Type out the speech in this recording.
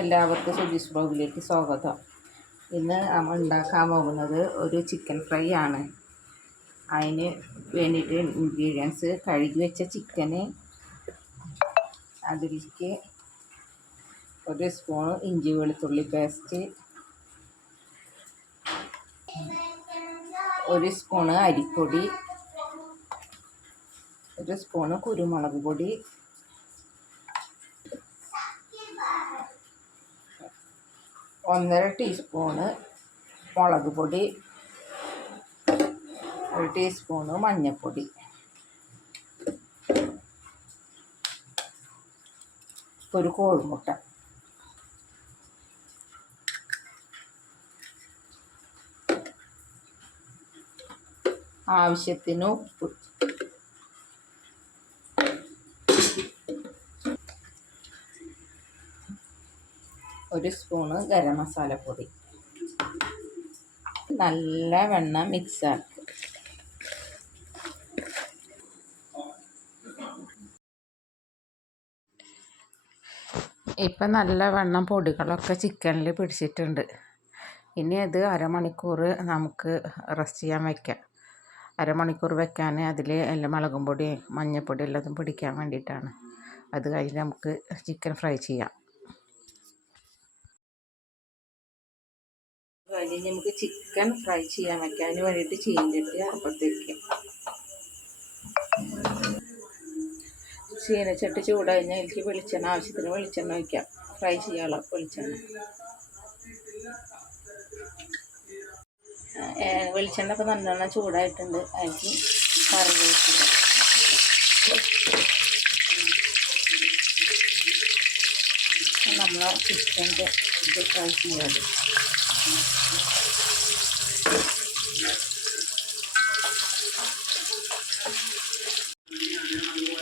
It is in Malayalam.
എല്ലാവർക്കും സുജീഷ് ബ്ലോഗിലേക്ക് സ്വാഗതം. ഇന്ന് നമ്മൾ ഉണ്ടാക്കാൻ പോകുന്നത് ഒരു ചിക്കൻ ഫ്രൈ ആണ്. അതിന് വേണ്ടിയിട്ട് ഇൻഗ്രീഡിയൻസ് കഴുകി വെച്ച ചിക്കന് അതിലേക്ക് ഒരു സ്പൂൺ ഇഞ്ചി വെളുത്തുള്ളി പേസ്റ്റ് ഒരു സ്പൂണ് അരിപ്പൊടി ഒരു സ്പൂണ് കുരുമുളക് പൊടി ഒന്നര ടീസ്പൂണ് മുളക് പൊടി ഒരു ടീസ്പൂണ് മഞ്ഞൾപ്പൊടി. ഒരു കോഴിമുട്ട. ആവശ്യത്തിന് ഉപ്പ്. ഒരു സ്പൂണ് ഗരം മസാലപ്പൊടി നല്ല വെണ്ണ മിക്സ് ആക്കുക ഇപ്പം നല്ല വെണ്ണ പൊടികളൊക്കെ ചിക്കനിൽ പിടിച്ചിട്ടുണ്ട്. ഇനി അത് അരമണിക്കൂർ നമുക്ക് റെസ്റ്റ് ചെയ്യാൻ വയ്ക്കാം അരമണിക്കൂർ വെക്കാൻ അതിൽ എല്ലാം മുളകും പൊടി മഞ്ഞൾപ്പൊടി എല്ലാതും പിടിക്കാൻ വേണ്ടിയിട്ടാണ്. അത് കഴിഞ്ഞ് നമുക്ക് ചിക്കൻ ഫ്രൈ ചെയ്യാം. കഴിഞ്ഞ് നമുക്ക് ചിക്കൻ ഫ്രൈ ചെയ്യാൻ വയ്ക്കാം അതിന് വേണ്ടിയിട്ട് ചീനച്ചട്ടി അപ്പുറത്തേക്ക്. ചീനച്ചട്ടി ചൂടായി കഴിഞ്ഞാൽ എനിക്ക് വെളിച്ചെണ്ണ ആവശ്യത്തിന് വെളിച്ചെണ്ണ വയ്ക്കാം ഫ്രൈ ചെയ്യാനുള്ള വെളിച്ചെണ്ണ. വെളിച്ചെണ്ണ ഒക്കെ നല്ലോണം ചൂടായിട്ടുണ്ട്. അതിലേക്ക് കറിവേപ്പില നമ്മൾ ചിക്കന്റെ ഇത് ഫ്രൈ ചെയ്യാതെ Thank you.